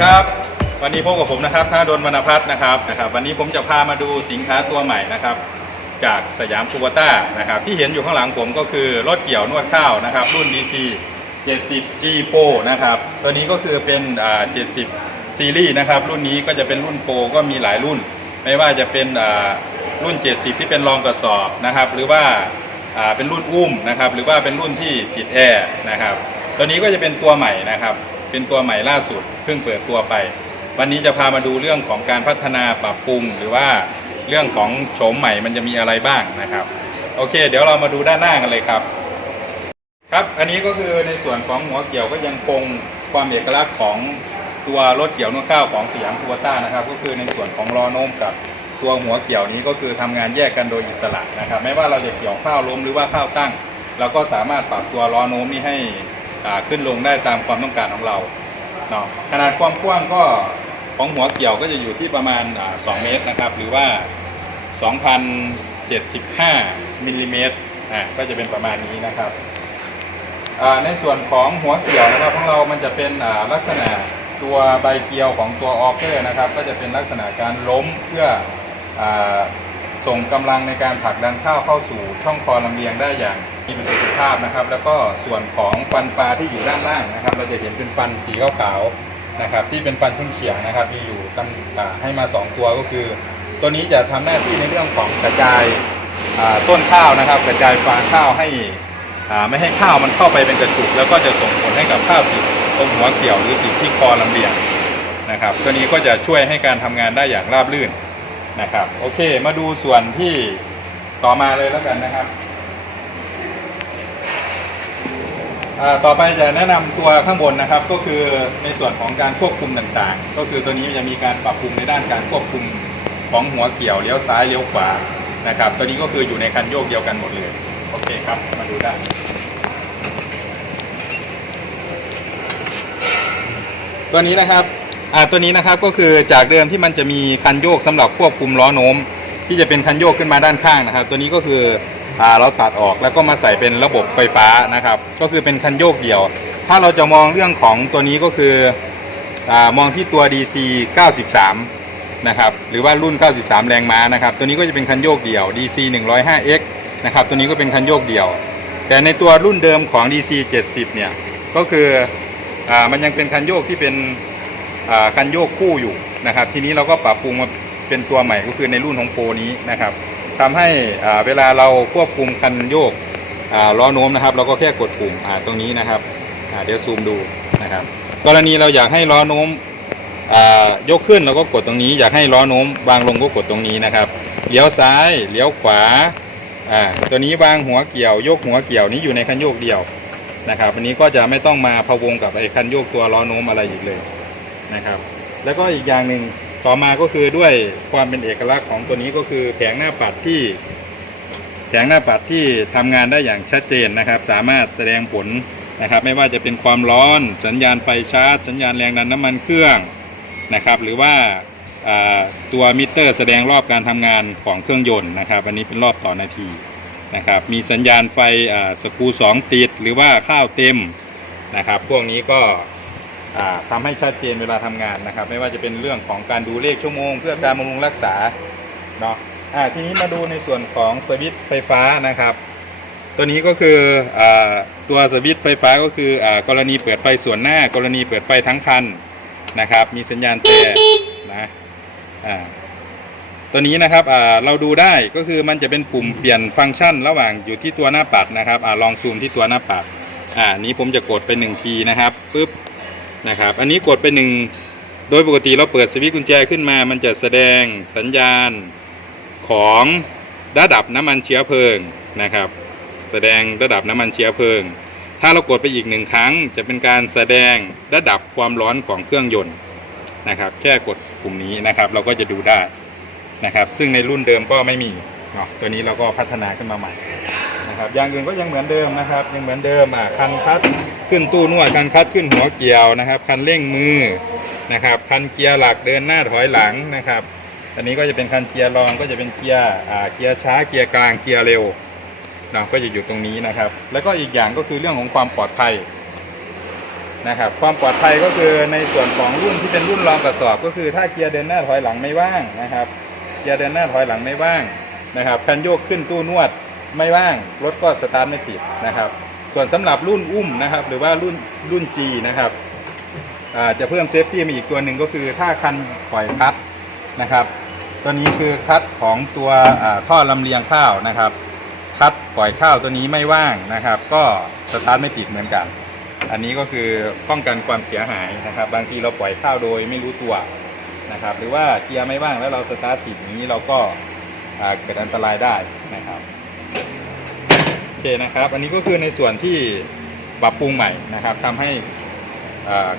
ครับ วันนี้พบกับผมนะครับท่าดนวรรณพัฒน์นะครับนะครับ วันนี้ผมจะพามาดูสินค้าตัวใหม่นะครับ จากสยามคูบต้านะครับ ที่เห็นอยู่ข้างหลังผมก็คือรถเกี่ยวนวดข้าวนะครับ รุ่น DC 70 G Pro นะครับ ตัวนี้ก็คือเป็น70 ซีรีส์นะครับ รุ่นนี้ก็จะเป็นรุ่นโปรก็มีหลายรุ่น ไม่ว่าจะเป็นรุ่น 70 ที่เป็นรองกระสอบนะครับ หรือว่าอ่าเป็นรุ่นอุ้มนะครับ หรือว่าเป็นรุ่นที่ติดแอร์นะครับ ตัวนี้ก็จะเป็นตัวใหม่นะครับ เป็นตัวใหม่ล่าสุดเพิ่งเปิดตัวไป วันนี้จะพามาดูเรื่องของการพัฒนาปรับปรุง หรือว่าเรื่องของโฉมใหม่มันจะมีอะไรบ้างนะครับ โอเค เดี๋ยวเรามาดูด้านหน้ากันเลยครับ ครับอันนี้ก็คือในส่วนของหัวเกี่ยวก็ยังคงความเอกลักษณ์ของตัวรถเกี่ยวนวดข้าวของสยามคูวต้านะครับ ก็คือในส่วนของล้อโน้มกับตัวหัวเกี่ยวนี้ก็คือทำงานแยกกันโดยอิสระนะครับ ไม่ว่าเราจะเกี่ยวข้าวล้มหรือว่าข้าวตั้งเราก็สามารถปรับตัวล้อโน้มนี้ให้ ขึ้นลงได้ตามความต้องการของเราเนาะขนาดความกว้างก็ของหัวเกี่ยวก็จะอยู่ที่ประมาณอ่า2เมตรนะครับ หรือว่า 2,075มิลลิเมตรอ่าก็จะเป็นประมาณนี้นะครับในส่วนของหัวเกี่ยวนะครับของเรามันจะเป็นลักษณะตัวใบเกลียวของตัวออเกอร์นะครับ ก็จะเป็นลักษณะการล้มเพื่ออส่งกำลังในการผลักดันข้าวเข้าสู่ช่องคอลำเลียงได้อย่าง มีประสิทธิภาพนะครับ แล้วก็ส่วนของฟันปลาที่อยู่ด้านล่างนะครับ เราจะเห็นเป็นฟันสีขาวๆนะครับ ที่เป็นฟันทุ่งเฉียงนะครับมีอยู่ตั้งให้มาสองตัวก็คือ ตัวนี้จะทำหน้าที่ในเรื่องของกระจายต้นข้าวนะครับ กระจายฟางข้าวให้ไม่ให้ข้าวมันเข้าไปเป็นกระจุก แล้วก็จะส่งผลให้กับข้าวติดตรงหัวเกี่ยวหรือติดที่คอลำเลียงนะครับ ตัวนี้ก็จะช่วยให้การทำงานได้อย่างราบรื่นนะครับ โอเค มาดูส่วนที่ต่อมาเลยแล้วกันนะครับอ่า ต่อไปจะแนะนำตัวข้างบนนะครับ ก็คือในส่วนของการควบคุมต่างๆ ก็คือตัวนี้จะมีการปรับปรุงในด้านการควบคุมของหัวเกี่ยวเลี้ยวซ้ายเลี้ยวขวานะครับ ตัวนี้ก็คืออยู่ในคันโยกเดียวกันหมดเลยโอเคครับมาดูได้ตัวนี้นะครับอ่าตัวนี้นะครับก็คือจากเดิมที่มันจะมีคันโยกสำหรับควบคุมล้อโน้ม ที่จะเป็นคันโยกขึ้นมาด้านข้างนะครับ ตัวนี้ก็คือ อ่าเราตัดออกแล้วก็มาใส่เป็นระบบไฟฟ้านะครับ ก็คือเป็นคันโยกเดี่ยว ถ้าเราจะมองเรื่องของตัวนี้ก็คืออามองที่ตัว DC 93 นะครับ หรือว่ารุ่น 93 แรงม้านะครับ ตัวนี้ก็จะเป็นคันโยกเดี่ยว DC 105X นะครับ ตัวนี้ก็เป็นคันโยกเดี่ยว แต่ในตัวรุ่นเดิมของ DC 70 เนี่ย ก็คืออมันยังเป็นคันโยกที่เป็นคันโยกคู่อยู่นะครับ ทีนี้เราก็ปรับปรุงมาเป็นตัวใหม่ก็คือในรุ่นของโปรนี้นะครับ ทำให้เวลาเราควบคุมคันโยกล้อโน้มนะครับ เราก็แค่กดปุ่มตรงนี้นะครับเดี๋ยวซูมดูนะครับ กรณีเราอยากให้ล้อโน้มยกขึ้นเราก็กดตรงนี้ อยากให้ล้อโน้มวางลงก็กดตรงนี้นะครับเลี้ยวซ้ายเลี้ยวขวาตัวนี้วางหัวเกี่ยว ยกหัวเกี่ยวนี้อยู่ในคันโยกเดียวนะครับอันนี้ก็จะไม่ต้องมาพะวงกับไอ้คันโยกตัวล้อโน้มอะไรอีกเลยนะครับ แล้วก็อีกอย่างหนึ่ง ต่อมาก็คือด้วยความเป็นเอกลักษณ์ของตัวนี้ก็คือแผงหน้าปัดที่ แผงหน้าปัดที่ทำงานได้อย่างชัดเจนนะครับ สามารถแสดงผลนะครับ ไม่ว่าจะเป็นความร้อน สัญญาณไฟชาร์จ สัญญาณแรงดันน้ำมันเครื่องนะครับ หรือว่าตัวมิเตอร์ แสดงรอบการทำงานของเครื่องยนต์นะครับ อันนี้เป็นรอบต่อนาทีนะครับ มีสัญญาณไฟสกูสองติด หรือว่าข้าวเต็มนะครับ พวกนี้ก็ อ่าทำให้ชัดเจนเวลาทำงานนะครับ ไม่ว่าจะเป็นเรื่องของการดูเลขชั่วโมง เพื่อการบำรุงรักษาเนาะทีนี้มาดูในส่วนของสวิตช์ไฟฟ้านะครับ ตัวนี้ก็คืออตัวสวิตช์ไฟฟ้าก็คืออกรณีเปิดไฟส่วนหน้า กรณีเปิดไฟทั้งคันนะครับ มีสัญญาณแต่นะตัวนี้นะครับเราดูได้ก็คือมันจะเป็นปุ่มเปลี่ยนฟังก์ชัน ระหว่างอยู่ที่ตัวหน้าปัดนะครับอลองซูมที่ตัวหน้าปัดอ่านี้ผมจะกดไปหนึ่งทีนะครับปุ๊บ นะครับ อันนี้กดไปหนึ่งโดยปกติเราเปิดสวิตช์กุญแจขึ้นมา มันจะแสดงสัญญาณของระดับน้ำมันเชื้อเพลิงนะครับ แสดงระดับน้ำมันเชื้อเพลิง ถ้าเรากดไปอีกหนึ่งครั้ง จะเป็นการแสดงระดับความร้อนของเครื่องยนต์นะครับ แค่กดปุ่มนี้นะครับ เราก็จะดูได้นะครับ ซึ่งในรุ่นเดิมก็ไม่มีเนาะตัวนี้เราก็พัฒนาขึ้นมาใหม่นะครับอย่างอื่นก็ยังเหมือนเดิมนะครับ ยังเหมือนเดิมอะคันคัด ขึ้นตู้นวดคันคัดขึ้นหัวเกี่ยวนะครับ คันเร่งมือนะครับ คันเกียร์หลักเดินหน้าถอยหลังนะครับ อันนี้ก็จะเป็นคันเกียร์รองก็จะเป็นเกียร์อ่าเกียร์ช้าเกียร์กลางเกียร์เร็วนะก็จะอยู่ตรงนี้นะครับ แล้วก็อีกอย่างก็คือเรื่องของความปลอดภัยนะครับ ความปลอดภัยก็คือในส่วนของรุ่นที่เป็นรุ่นรองกระสอบ ก็คือถ้าเกียร์เดินหน้าถอยหลังไม่ว่างนะครับ เกียร์เดินหน้าถอยหลังไม่ว่างนะครับคันโยกขึ้นตู้นวดไม่ว่างรถก็สตาร์ทไม่ติดนะครับ ส่วนสำหรับรุ่นอุ้มนะครับ หรือว่ารุ่นรุ่น G นะครับจะเพิ่มเซฟตี้มาอีกตัวหนึ่งก็คือถ้าคันปล่อยคัดนะครับ ตัวนี้คือคัดของตัวท่อลำเลียงข้าวนะครับ คัดปล่อยข้าวตัวนี้ไม่ว่างนะครับ ก็สตาร์ทไม่ติดเหมือนกัน อันนี้ก็คือป้องกันความเสียหายนะครับ บางทีเราปล่อยข้าวโดยไม่รู้ตัวนะครับ หรือว่าเกียร์ไม่ว่างแล้วเราสตาร์ทติดอย่างนี้เราก็เกิดอันตรายได้นะครับ เคนะครับ อันนี้ก็คือในส่วนที่ปรับปรุงใหม่นะครับทำให้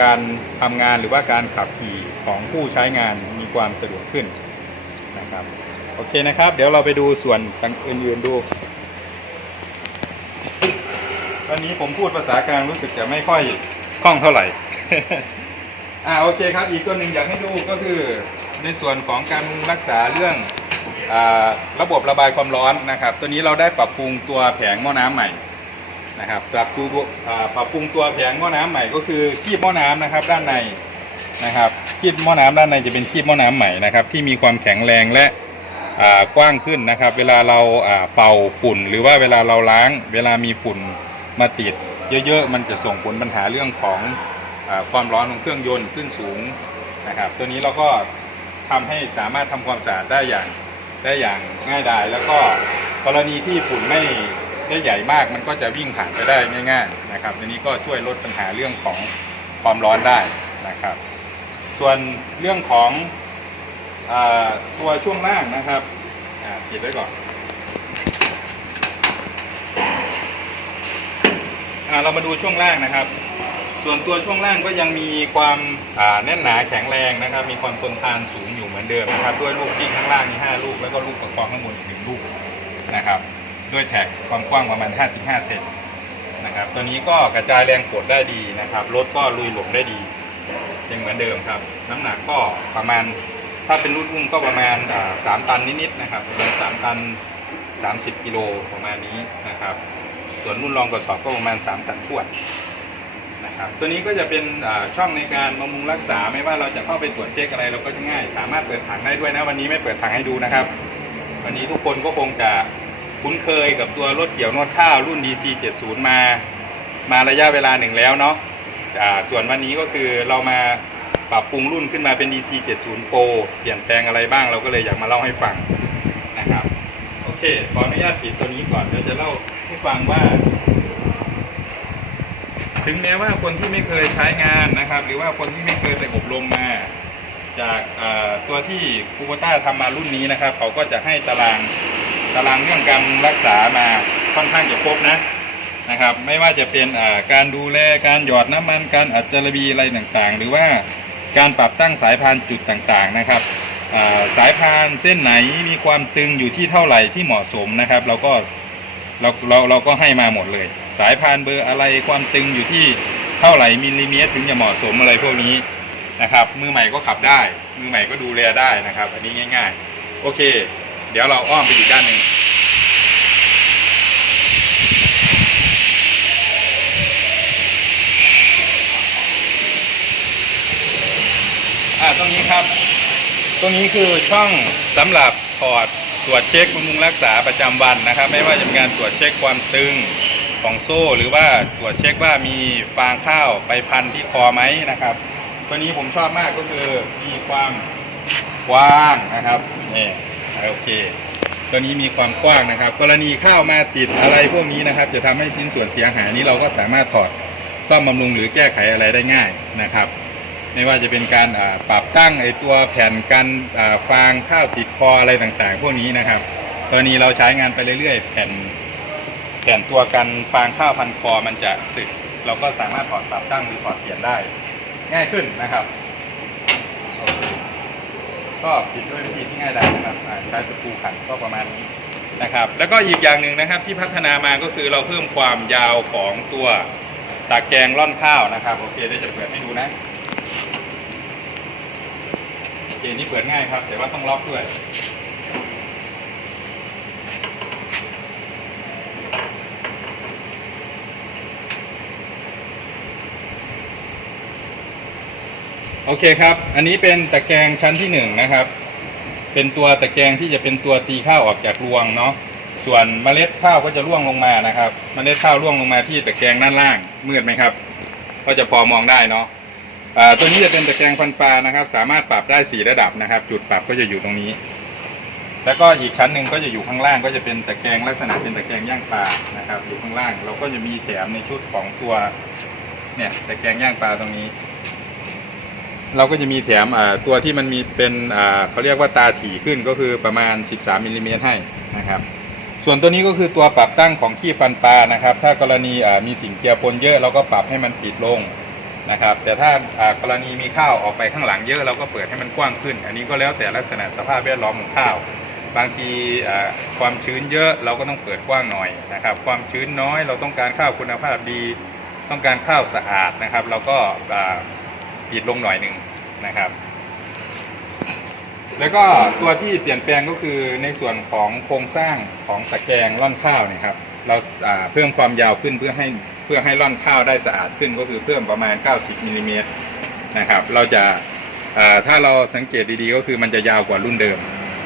การทำงานหรือว่าการขับขี่ของผู้ใช้งานมีความสะดวกขึ้นนะครับโอเคนะครับ เดี๋ยวเราไปดูส่วนอื่นๆดูตอนนี้ผมพูดภาษากลางรู้สึกจะไม่ค่อยคล่องเท่าไหร่อ่าโอเคครับอีกตัวหนึ่งอยากให้ดูก็คือในส่วนของการรักษาเรื่อง ระบบระบายความร้อนนะครับ ตัวนี้เราได้ปรับปรุงตัวแผงหม้อน้ำใหม่นะครับปรับปรุงปรับปรุงตัวแผงหม้อน้ำใหม่ก็คือคีบหม้อน้ำนะครับ ด้านในนะครับคีบหม้อน้ำด้านในจะเป็นคีบหม้อน้ำใหม่นะครับ ที่มีความแข็งแรงและกว้างขึ้นนะครับ เวลาเราเป่าฝุ่น หรือว่าเวลาเราล้าง เวลามีฝุ่นมาติดเยอะๆ มันจะส่งผลปัญหาเรื่องของอความร้อนของเครื่องยนต์ขึ้นสูงนะครับ ตัวนี้เราก็ทำให้สามารถทำความสะอาดได้อย่าง ได้อย่างง่ายดายแล้วก็กรณีที่ฝุ่นไม่ได้ใหญ่มาก มันก็จะวิ่งผ่านไปได้ง่าย ๆ นะครับตัวนี้ก็ช่วยลดปัญหาเรื่องของความร้อนได้นะครับ ส่วนเรื่องของอตัวช่วงล่างนะครับอ่าปิดไว้ก่อนอ่าเรามาดูช่วงล่างนะครับ ส่วนตัวช่วงล่างก็ยังมีความแน่นหนาแข็งแรงนะครับ มีความทนทานสูงอย มือนเดิมนะครับ ด้วยลูกที่ข้างล่างมี5ลูกแล้วก็ลูกประกอบข้างบนอีกหนึ่งลูกนะครับ ด้วยแท็กความกว้างประมาณ 55 เซนนะครับ ตัวนี้ก็กระจายแรงกดได้ดีนะครับรถก็ลุยหลงได้ดียังเหมือนเดิมครับ น้ำหนักก็ประมาณถ้าเป็นรุ่นอุ้มก็ประมาณสามตันนิดๆนะครับประมาณสามตันสามสิบกิโลประมาณนี้นะครับ ส่วนรุ่นรองกระสอบก็ประมาณสามตันท้วน นะครับตัวนี้ก็จะเป็นช่องในการบำรุงรักษาไม่ว่าเราจะเข้าไปตรวจเช็คอะไรเราก็จะง่าย สามารถเปิดถังได้ด้วยนะวันนี้ไม่เปิดถังให้ดูนะครับ วันนี้ทุกคนก็คงจะคุ้นเคยกับตัวรถเกี่ยวนวดข้าวรุ่น DC 70มา มาระยะเวลาหนึ่งแล้วเนาะส่วนวันนี้ก็คือเรามาปรับปรุงรุ่นขึ้นมาเป็น DC 70 Pro เปลี่ยนแปลงอะไรบ้างเราก็เลยอยากมาเล่าให้ฟังนะครับ โอเคขออนุญาตปิดตัวนี้ก่อนเดี๋ยวจะเล่าให้ฟังว่า ถึงแม้ว่าคนที่ไม่เคยใช้งานนะครับ หรือว่าคนที่ไม่เคยไปอบรมมา จากตัวที่คูโบต้าทำมารุ่นนี้นะครับเขาก็จะให้ตารางตารางเรื่องการรักษามาค่อนข้างจะครบนะนะครับ ไม่ว่าจะเป็นการดูแลการหยอดน้ำมันการอัดจรบีอะไรต่างๆ หรือว่าการปรับตั้งสายพานจุดต่างๆนะครับสายพานเส้นไหนมีความตึงอยู่ที่เท่าไหร่ที่เหมาะสมนะครับ เราก็เราเราเราก็ให้มาหมดเลย สายพานเบอร์อะไรความตึงอยู่ที่เท่าไหร่มิลลิเมตรถึงจะเหมาะสมอะไรพวกนี้นะครับ มือใหม่ก็ขับได้ มือใหม่ก็ดูแลได้นะครับ อันนี้ง่าย ๆ โอเค เดี๋ยวเราอ้อมไปอีกด้านหนึ่งอ่าตรงนี้ครับ ตรงนี้คือช่องสำหรับถอดตรวจเช็คบำรุงรักษาประจำวันนะครับ ไม่ว่าจะเป็นการตรวจเช็คความตึง ของโซ่หรือว่าตรวจเช็คว่ามีฟางข้าวไปพันที่คอไหมนะครับ ตัวนี้ผมชอบมากก็คือมีความกว้างนะครับนี่โอเค ตัวนี้มีความกว้างนะครับ กรณีข้าวมาติดอะไรพวกนี้นะครับ จะทำให้ชิ้นส่วนเสียหายนี้เราก็สามารถถอดซ่อมบำรุงหรือแก้ไขอะไรได้ง่ายนะครับ ไม่ว่าจะเป็นการปรับตั้งไอตัวแผ่นกันฟางข้าวติดคออะไรต่างๆ พวกนี้นะครับกรณีเราใช้งานไปเรื่อยๆ แผ่น แผ่นตัวกันฟางข้าวพันคอมันจะสึก เราก็สามารถถอดปรับตั้งหรือถอดเปลี่ยนได้ ง่ายขึ้นนะครับ ก็ปิดด้วยวิธีที่ง่ายดายนะครับใช้สกูขันก็ประมาณนี้นะครับ แล้วก็อีกอย่างหนึ่งนะครับที่พัฒนามาก็คือเราเพิ่มความยาวของตัวตะแกงร่อนข้าวนะครับ โอเคเดี๋ยวจะเปิดให้ดูนะเกณฑ์นี้เปิดง่ายครับ แต่ว่าต้องล็อกด้วย โอเคครับ อันนี้เป็นตะแกรงชั้นที่หนึ่งนะครับ เป็นตัวตะแกรงที่จะเป็นตัวตีข้าวออกจากรวงเนาะ ส่วนเมล็ดข้าวก็จะร่วงลงมานะครับ เมล็ดข้าวร่วงลงมาที่ตะแกรงด้านล่าง มืดไหมครับ ก็จะพอมองได้เนาะอ่าตัวนี้จะเป็นตะแกรงฟันปลานะครับ สามารถปรับได้สี่ระดับนะครับ จุดปรับก็จะอยู่ตรงนี้ แล้วก็อีกชั้นหนึ่งก็จะอยู่ข้างล่างก็จะเป็นตะแกรงลักษณะเป็นตะแกรงย่างปลานะครับ อยู่ข้างล่าง เราก็จะมีแถมในชุดของตัวเนี่ยตะแกรงย่างปลาตรงนี้ เราก็จะมีแถมตัวที่มันมีเป็นเขาเรียกว่าตาถี่ขึ้นก็คือประมาณ 13มิลลิเมตรให้นะครับส่วนตัวนี้ก็คือตัวปรับตั้งของขี้ฟันปลานะครับ ถ้ากรณีมีสิ่งเกียร์ปนเยอะเราก็ปรับให้มันปิดลงนะครับ แต่ถ้ากรณีมีข้าวออกไปข้างหลังเยอะเราก็เปิดให้มันกว้างขึ้น อันนี้ก็แล้วแต่ลักษณะสภาพแวดล้อมของข้าว บางทีความชื้นเยอะเราก็ต้องเปิดกว้างหน่อยนะครับ ความชื้นน้อยเราต้องการข้าวคุณภาพดี ต้องการข้าวสะอาดนะครับ เราก็ ปิดลงหน่อยหนึ่งนะครับ แล้วก็ตัวที่เปลี่ยนแปลงก็คือในส่วนของโครงสร้างของตะแกรงร่อนข้าวนี่ยครับ เราเพิ่มความยาวขึ้นเพื่อให้เพื่อให้ร่อนข้าวได้สะอาดขึ้นก็คือเพิ่มประมาณ 90มิลลิเมตรนะครับ เราจะถ้าเราสังเกตดีๆก็คือมันจะยาวกว่ารุ่นเดิม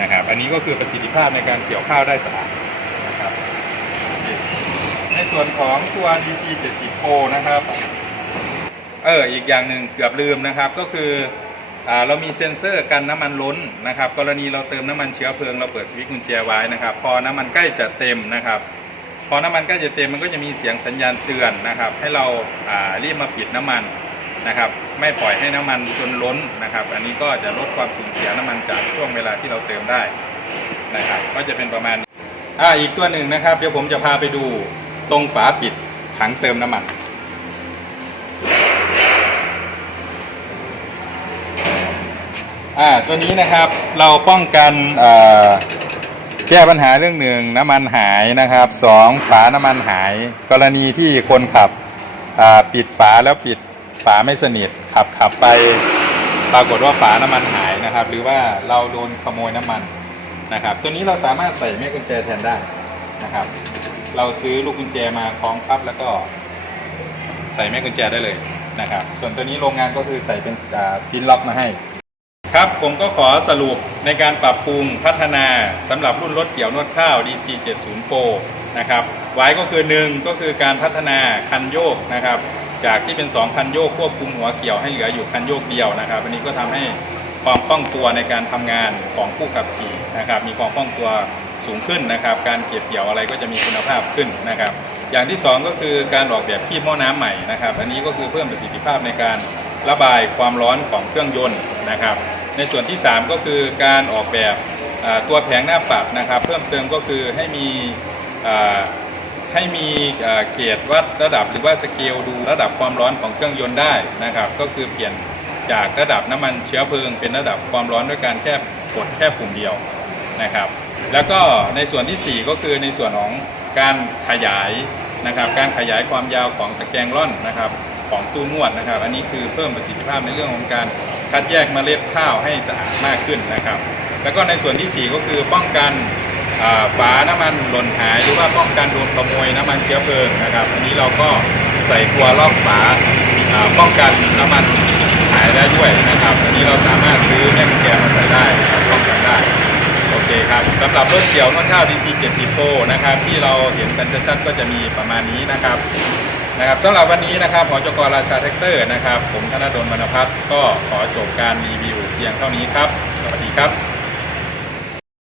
นะครับ อันนี้ก็คือประสิทธิภาพในการเกี่ยวข้าวได้สะอาดนะครับ ในส่วนของตัว DC 70 Pro นะครับ เอออีกอย่างหนึ่งเกือบลืมนะครับก็คืออเรามีเซ็นเซอร์กันน้ำมันล้นนะครับ กรณีเราเติมน้ำมันเชื้อเพลิงเราเปิดสวิตช์กุญแจไว้นะครับ พอน้ำมันใกล้จะเต็มนะครับ พอน้ำมันใกล้จะเต็มมันก็จะมีเสียงสัญญาณเตือนนะครับ ให้เราารีบมาปิดน้ำมันนะครับ ไม่ปล่อยให้น้ำมันจนล้นนะครับ อันนี้ก็จะลดความสูญเสียน้ำมันจากช่วงเวลาที่เราเติมได้นะครับ ก็จะเป็นประมาณอ่าอีกตัวหนึ่งนะครับ เดี๋ยวผมจะพาไปดูตรงฝาปิดถังเติมน้ำมัน อ่าตัวนี้นะครับเราป้องกันอ่อแก้ปัญหาเรื่องหนึ่งน้ำมันหายนะครับสองฝาน้ำมันหาย กรณีที่คนขับอ่าปิดฝาแล้วปิดฝาไม่สนิทขับขับไป ปรากฏว่าฝาน้ำมันหายนะครับ หรือว่าเราโดนขโมยน้ำมันนะครับ ตัวนี้เราสามารถใส่แม่กุญแจแทนได้นะครับ เราซื้อลูกกุญแจมาคล้องปั๊บแล้วก็ใส่แม่กุญแจได้เลยนะครับ ส่วนตัวนี้โรงงานก็คือใส่เป็นพินล็อกมาให้ ครับผมก็ขอสรุปในการปรับปรุงพัฒนาสำหรับรุ่นรถเกี่ยวนวดข้าว DC 70 Pro นะครับไว้ก็คือหนึ่งก็คือการพัฒนาคันโยกนะครับจากที่เป็น 2 คันโยกควบคุมหัวเกี่ยวให้เหลืออยู่คันโยกเดียวนะครับอันนี้ก็ทำให้ความคล่องตัวในการทำงานของผู้ขับขี่นะครับมีความคล่องตัวสูงขึ้นนะครับ การเก็บเกี่ยวอะไรก็จะมีคุณภาพขึ้นนะครับ อย่างที่สองก็คือการออกแบบขี้หม้อน้ำใหม่นะครับ อันนี้ก็คือเพิ่มประสิทธิภาพในการระบายความร้อนของเครื่องยนต์นะครับ ในส่วนที่ 3 ก็คือการออกแบบตัวแผงหน้าปัดนะครับ เพิ่มเติมก็คือให้มีให้มีเกจวัดระดับหรือว่าสเกลดูระดับความร้อนของเครื่องยนต์ได้นะครับ ก็คือเปลี่ยนจากระดับน้ำมันเชื้อเพลิง เป็นระดับความร้อนด้วยการแค่กดแค่ปุ่มเดียวนะครับ แล้วก็ในส่วนทีสี่ 4 ก็คือในส่วนของการขยายนะครับ การขยายความยาวของตะแกรงร่อนนะครับ ของตู้นวดนะครับ อันนี้คือเพิ่มประสิทธิภาพในเรื่องของการ คัดแยกเมล็ดข้าวให้สะอาดมากขึ้นนะครับ แล้วก็ในส่วนที่ 4 ก็คือป้องกันฝาน้ำมันหล่นหายหรือว่าป้องกันโดนขโมยน้ำมันเชื้อเพลิงนะครับ อันนี้เราก็ใส่ครัวรอบฝาป้องกันน้ำมันหายได้ด้วยนะครับ อันนี้เราสามารถซื้อแม่กุญแจมาใส่ได้นะครับป้องกันได้โอเคครับสำหรับรถเกี่ยวนวดข้าว DC 70 Pro นะครับ ที่เราเห็นกันชัดๆก็จะมีประมาณนี้นะครับ นะครับสำหรับวันนี้นะครับหอจกราชาแท็กเตอร์นะครับ ผมธนดลมณพัฒน์ก็ขอจบการรีวิวเพียงเท่านี้ครับ สวัสดีครับ